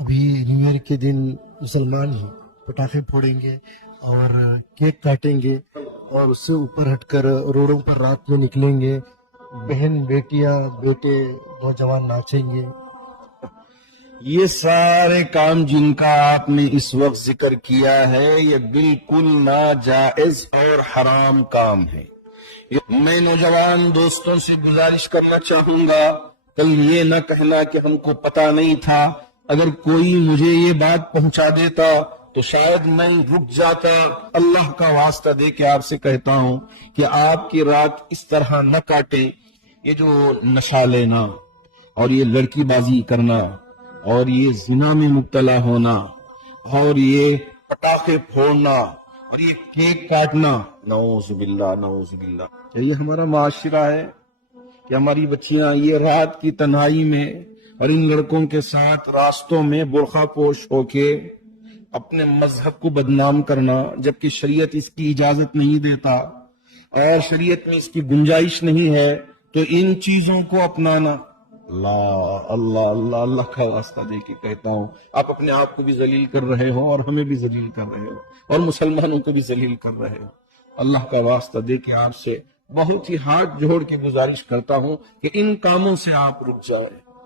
ابھی new year کے دن مسلمان ہی پٹاخے پھوڑیں گے اور کیک کاٹیں گے، اور اس سے اوپر ہٹ کر روڈوں پر رات میں نکلیں گے، بہن بیٹیاں بیٹے نوجوان ناچیں گے۔ یہ سارے کام جن کا آپ نے اس وقت ذکر کیا ہے یہ بالکل ناجائز اور حرام کام ہے۔ میں نوجوان دوستوں سے گزارش کرنا چاہوں گا، کل یہ نہ کہنا کہ ہم کو پتہ نہیں تھا، اگر کوئی مجھے یہ بات پہنچا دیتا تو شاید میں رک جاتا۔ اللہ کا واسطہ دے کے آپ سے کہتا ہوں کہ آپ کی رات اس طرح نہ کاٹے۔ یہ جو نشہ لینا اور یہ لڑکی بازی کرنا اور یہ زنا میں مبتلا ہونا اور یہ پٹاخے پھوڑنا اور یہ کیک کاٹنا، نعوذ باللہ نعوذ باللہ، کیا یہ ہمارا معاشرہ ہے کہ ہماری بچیاں یہ رات کی تنہائی میں اور ان لڑکوں کے ساتھ راستوں میں برقع پوش ہو کے اپنے مذہب کو بدنام کرنا، جبکہ شریعت اس کی اجازت نہیں دیتا اور شریعت میں اس کی گنجائش نہیں ہے، تو ان چیزوں کو اپنانا؟ اللہ اللہ اللہ اللہ کا واسطہ دے کے کہتا ہوں، آپ اپنے آپ کو بھی ذلیل کر رہے ہو اور ہمیں بھی ذلیل کر رہے ہو اور مسلمانوں کو بھی ذلیل کر رہے ہو۔ اللہ کا واسطہ دے کے آپ سے بہت ہی ہاتھ جوڑ کے گزارش کرتا ہوں کہ ان کاموں سے آپ رک جائیں۔